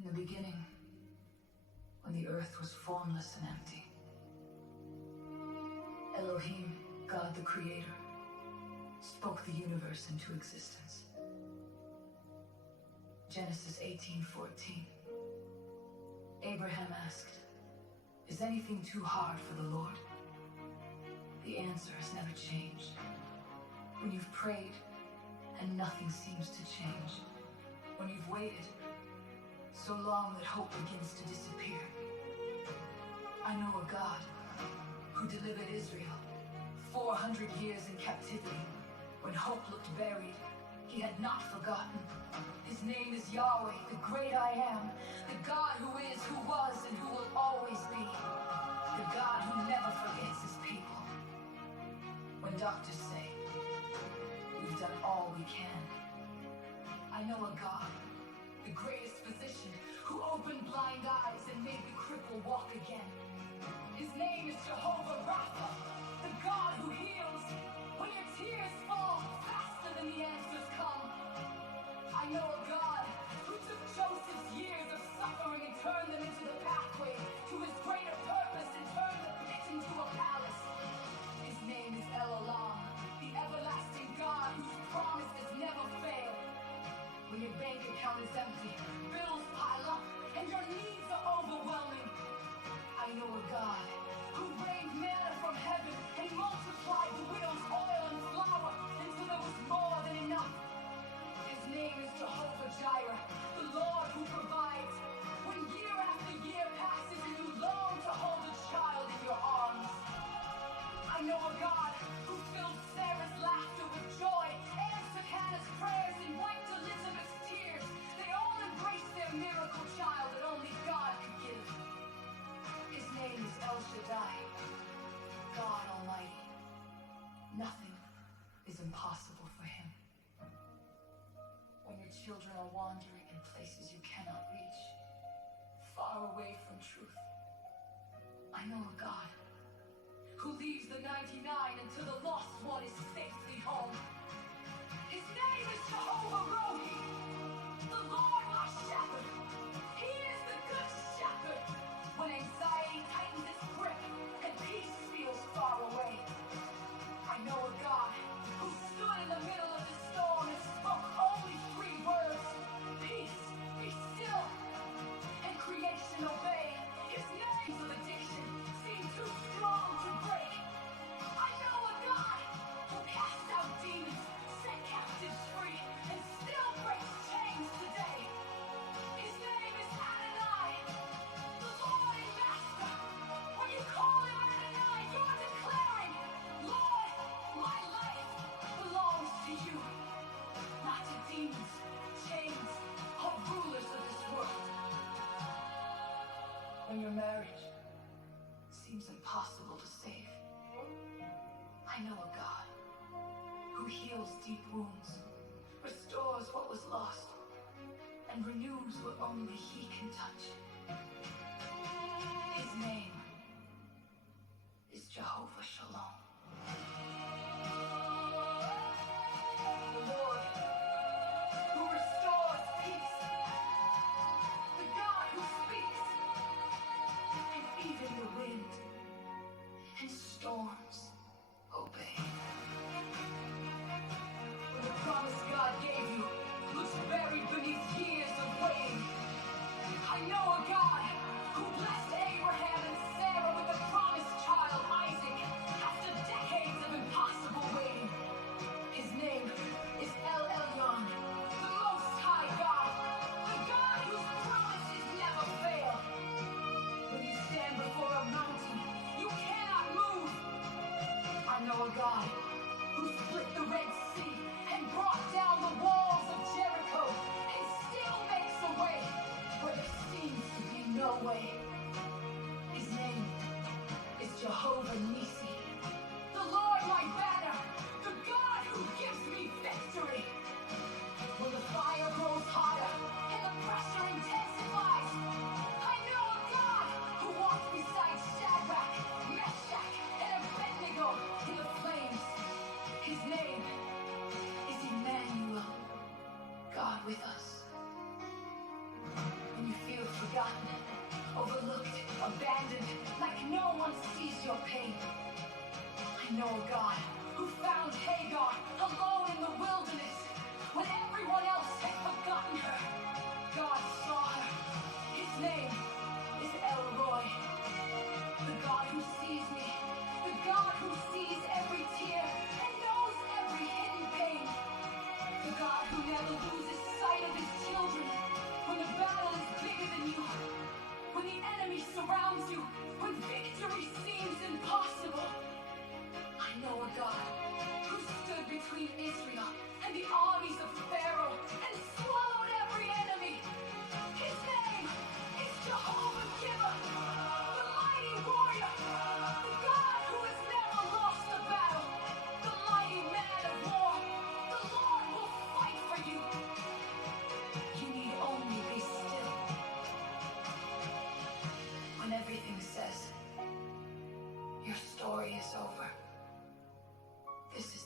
In the beginning, when the earth was formless and empty, Elohim, God the Creator, spoke the universe into existence. Genesis 18:14. Abraham asked, "Is anything too hard for the Lord?" The answer has never changed. When you've prayed and nothing seems to change, when you've waited so long that hope begins to disappear, I know a God who delivered Israel 400 years in captivity. When hope looked buried, he had not forgotten. His name is Yahweh, the great I am, the God who is, who was, and who will always be, the God who never forgets his people. When doctors say, we've done all we can, I know a God, the greatest physician, who opened blind eyes and made the cripple walk again. His name is Jehovah Rapha, the God who heals. When your tears fall faster than the answers come, I know a God who took Joseph's years of suffering and turned them into the pathway to his greater purpose and turned the pit into a palace. His name is El Olam, the everlasting God whose promises never fail. When your bank account is empty, bills pile up, and your needs are overwhelming, I know a God who rained manna from heaven and multiplied the widow's oil and flour until there was more than enough. His name is Jehovah Jireh, the Lord who provides. When year after year passes and you long to hold a child in your arms, I know a God who filled Sarah's laughter with joy, answered Hannah's prayers, and wiped Elizabeth's tears. They all embraced their miracle child that only God could give. His name is El Shaddai, God Almighty. Nothing is impossible for him. When your children are wandering in places you cannot reach, far away from truth, I know a God who leaves the 99 until the lost one is safely home. His name is Jehovah Rohi, the Lord my shepherd. He is the good shepherd. When anxiety tightens its grip and peace feels far away, I know a God who stood in the middle of the storm and spoke only 3 words: peace, be still, and creation obeyed. His names of addiction seem too strong to break. I know a God who casts out demons, set captives free, and still breaks chains today. His name is Adonai, the Lord and Master. When you call him Adonai, you're declaring, Lord, my life belongs to you, not to demons, chains, or rulers of this world. When your marriage seems impossible to save, I know a God who heals deep wounds, restores what was lost, and renews what only he can touch. His name is Jehovah Shalom. The Lord who restores peace, the God who speaks, and even the wind and storms obey. When the promise God gave you looks buried beneath years of waiting, I know a God who blessed Abraham and forgotten, overlooked, abandoned, like no one sees your pain. I know a God who found Hagar alone in the wilderness when everyone else had forgotten her. God saw her. His name is El Roy. The God who sees me. The God who sees every tear and knows every hidden pain. The God who never loses sight of his children when the battle is bigger than you. When the enemy surrounds you. When victory seems impossible. I know a God who stood between Israel and the armies of Pharaoh and swallowed every enemy. His name is Jehovah Giver, the mighty warrior, the God who has never lost a battle, the mighty man of war. The Lord will fight for you. You need only be still. When everything says your story is over, this is